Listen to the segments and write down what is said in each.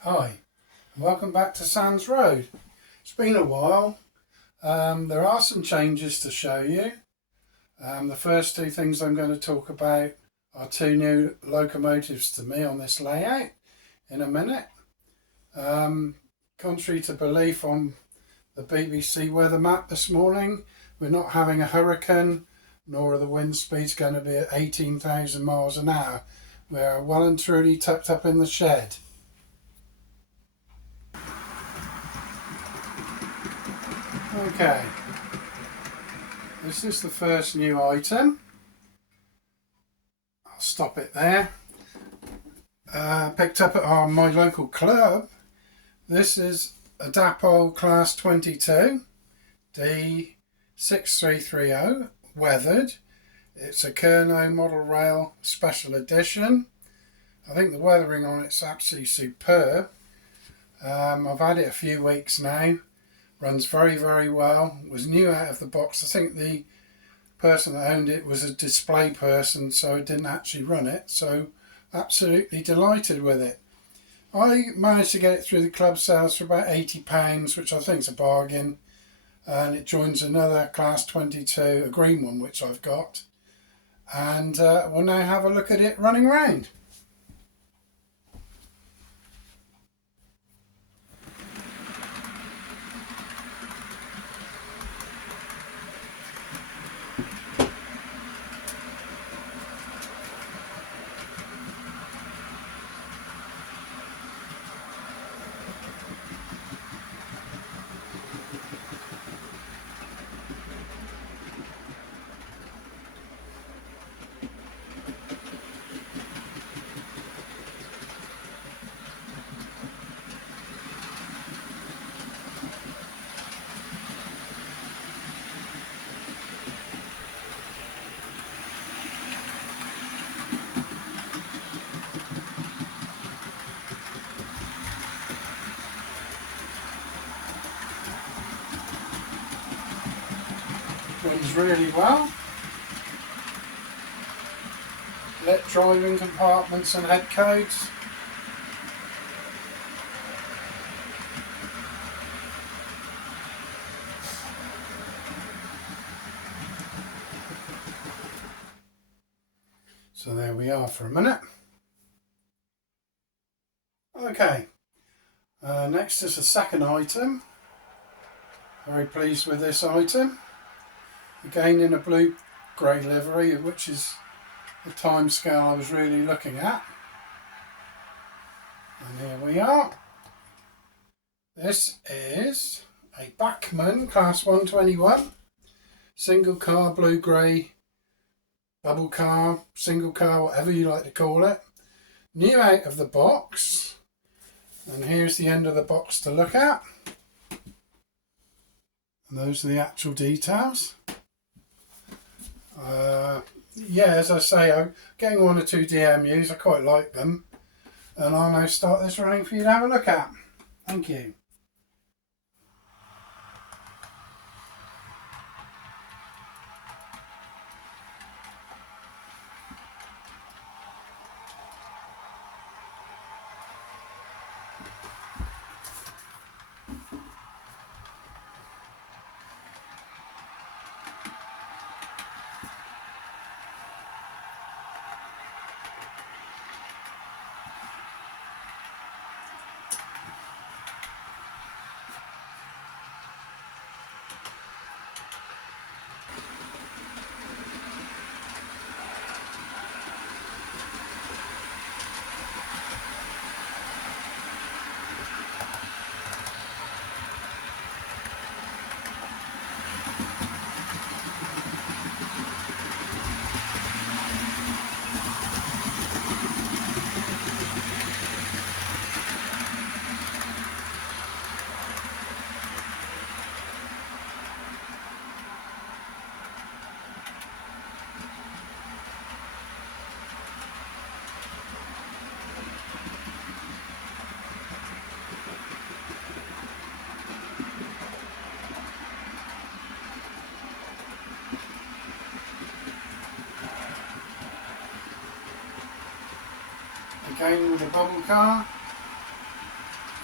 Hi, and welcome back to Sands Road. It's been a while. There are some changes to show you. The first two things I'm going to talk about are two new locomotives to me on this layout in a minute. Contrary to belief on the BBC weather map this morning, we're not having a hurricane, nor are the wind speeds going to be at 18,000 miles an hour. We're well and truly tucked up in the shed. Okay, this is the first new item. I'll stop it there. Picked up at my local club. This is a DAPO Class 22 D6330 weathered. It's a Kerno Model Rail Special Edition. I think the weathering on it's actually superb. I've had it a few weeks now. Runs very, very well. Was new out of the box. I think the person that owned it was a display person, so it didn't actually run it. So absolutely delighted with it. I managed to get it through the club sales for about £80, which I think is a bargain. And it joins another Class 22, a green one, which I've got. And we'll now have a look at it running around. Runs really well. Lit driving compartments and head codes. So there we are for a minute. Okay, next is the second item. Very pleased with this item. Again in a blue-grey livery, which is the time scale I was really looking at. And here we are. This is a Bachmann Class 121, single car, blue-grey, bubble car, single car, whatever you like to call it. New out of the box. And here's the end of the box to look at. And those are the actual details. Yeah, as I say, I'm getting one or two DMUs. I quite like them. And I'll now start this running for you to have a look at. Thank you. Again with the bubble car.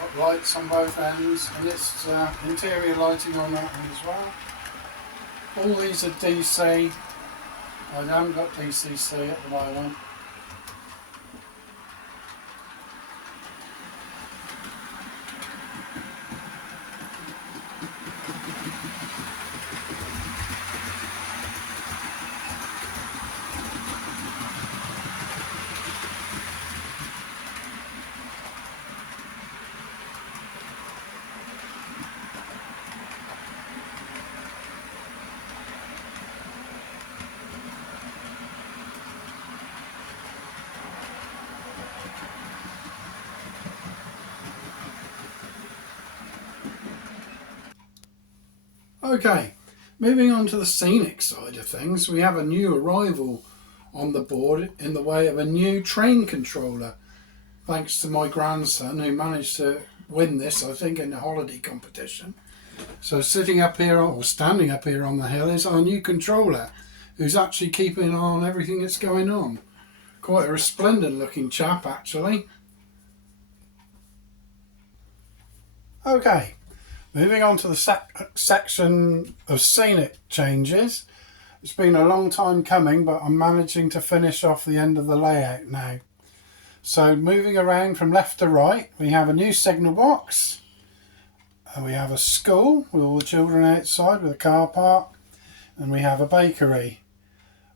Got lights on both ends, and it's interior lighting on that one as well. All these are DC. I haven't got DCC at the moment. Okay, moving on to the scenic side of things, we have a new arrival on the board in the way of a new train controller, thanks to my grandson who managed to win this, I think, in the holiday competition. So sitting up here, or standing up here on the hill, is our new controller, who's actually keeping an eye on everything that's going on. Quite a resplendent looking chap, actually. Okay. Moving on to the section of scenic changes. It's been a long time coming, but I'm managing to finish off the end of the layout now. So moving around from left to right, we have a new signal box. We have a school with all the children outside with a car park. And we have a bakery.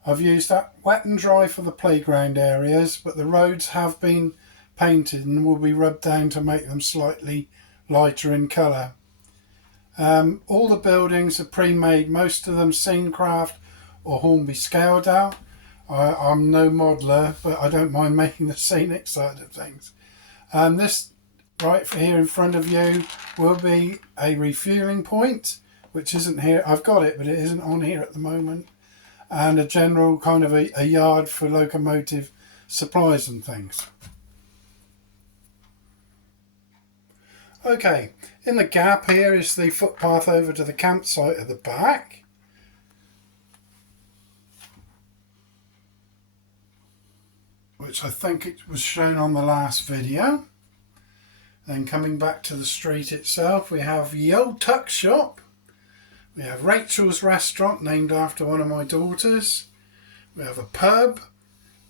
I've used that wet and dry for the playground areas, but the roads have been painted and will be rubbed down to make them slightly lighter in colour. All the buildings are pre-made, most of them Scenecraft or Hornby Scaledale. I'm no modeller, but I don't mind making the scenic side of things. This right here in front of you will be a refuelling point, which isn't here. I've got it, but it isn't on here at the moment. And a general kind of a yard for locomotive supplies and things. Okay, in the gap here is the footpath over to the campsite at the back. Which I think it was shown on the last video. Then coming back to the street itself, we have the Old Tuck Shop. We have Rachel's Restaurant, named after one of my daughters. We have a pub,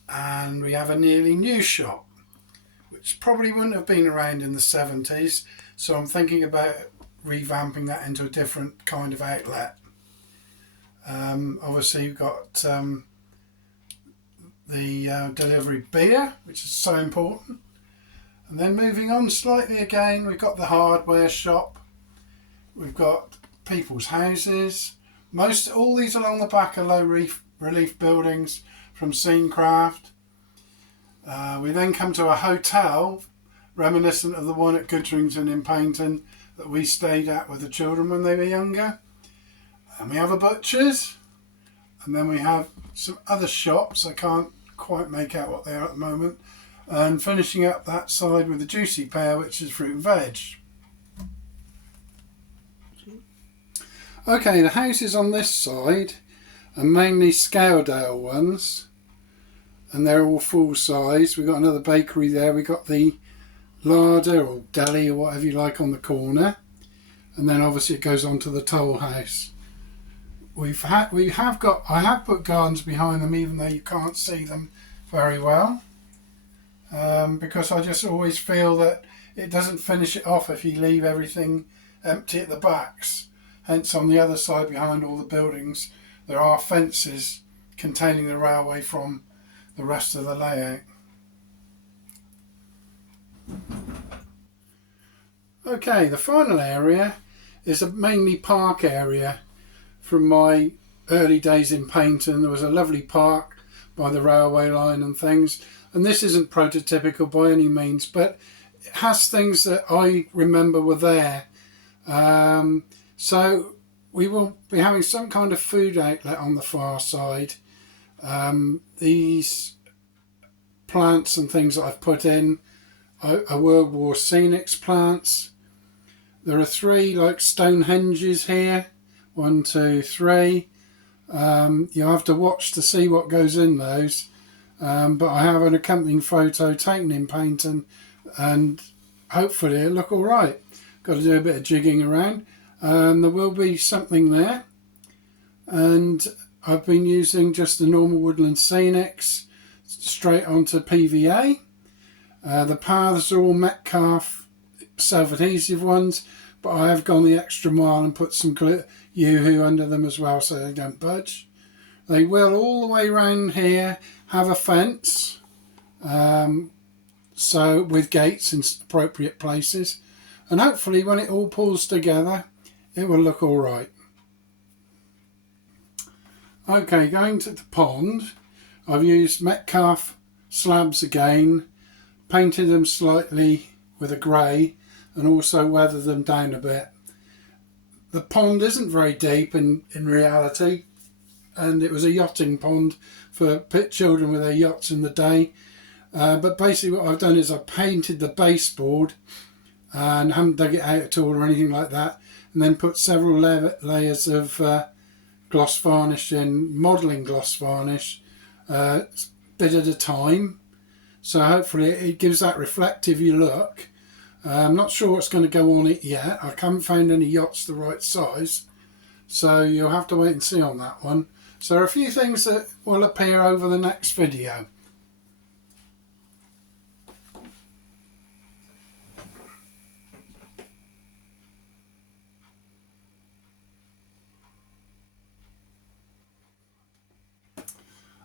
and we have a nearly new shop, which probably wouldn't have been around in the 70s. So I'm thinking about revamping that into a different kind of outlet. Obviously you've got the delivery beer, which is so important. And then moving on slightly again, we've got the hardware shop. We've got people's houses. All these along the back are low relief buildings from Scenecraft. We then come to a hotel reminiscent of the one at Goodrington in Paynton that we stayed at with the children when they were younger. And we have a butcher's, and then we have some other shops. I can't quite make out what they are at the moment. And finishing up that side with the Juicy Pear, which is fruit and veg. Okay, the houses on this side are mainly Scaledale ones, and they're all full size. We've got another bakery there. We've got the larder or deli or whatever you like on the corner, and then obviously it goes on to the toll house. I have put gardens behind them, even though you can't see them very well, because I just always feel that it doesn't finish it off if you leave everything empty at the backs. Hence, on the other side behind all the buildings, there are fences containing the railway from the rest of the layout. Okay, the final area is a mainly park area from my early days in Paynton. There was a lovely park by the railway line and things, and this isn't prototypical by any means, but it has things that I remember were there. So we will be having some kind of food outlet on the far side. These plants and things that I've put in are World War Scenics plants. There are 3 like Stonehenges here. 1, 2, 3. You have to watch to see what goes in those. But I have an accompanying photo taken in Paynton, and hopefully it'll look all right. Got to do a bit of jigging around. There will be something there, and I've been using just the normal Woodland Scenics straight onto PVA. The paths are all Metcalf self-adhesive ones, but I have gone the extra mile and put some Yoo-hoo under them as well so they don't budge. They will all the way around here have a fence, so with gates in appropriate places, and hopefully when it all pulls together it will look all right. Okay, going to the pond, I've used Metcalf slabs again, painted them slightly with a grey and also weathered them down a bit. The pond isn't very deep in reality, and it was a yachting pond for children with their yachts in the day. But basically what I've done is I painted the baseboard and haven't dug it out at all or anything like that, and then put several layers of gloss varnish in, modelling gloss varnish, bit at a time. So hopefully it gives that reflective look. I'm not sure what's going to go on it yet. I haven't found any yachts the right size, so you'll have to wait and see on that one. So there are a few things that will appear over the next video.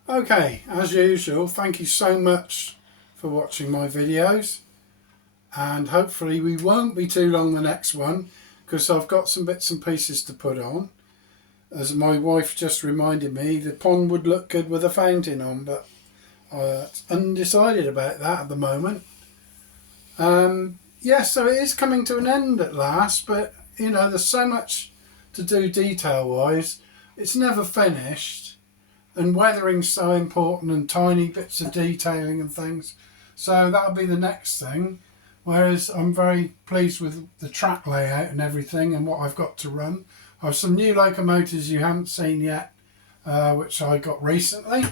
Okay, as usual, thank you so much for watching my videos, and hopefully we won't be too long the next one, because I've got some bits and pieces to put on. As my wife just reminded me, the pond would look good with a fountain on, but undecided about that at the moment. Yes, so it is coming to an end at last, but you know, there's so much to do detail wise, it's never finished. And weathering's so important, and tiny bits of detailing and things. So that'll be the next thing. Whereas I'm very pleased with the track layout and everything and what I've got to run. I have some new locomotives you haven't seen yet, which I got recently.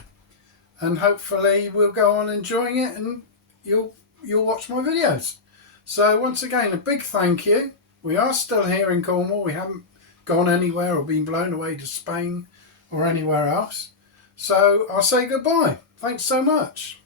And hopefully we'll go on enjoying it, and you'll watch my videos. So once again, a big thank you. We are still here in Cornwall. We haven't gone anywhere or been blown away to Spain or anywhere else. So I'll say goodbye. Thanks so much.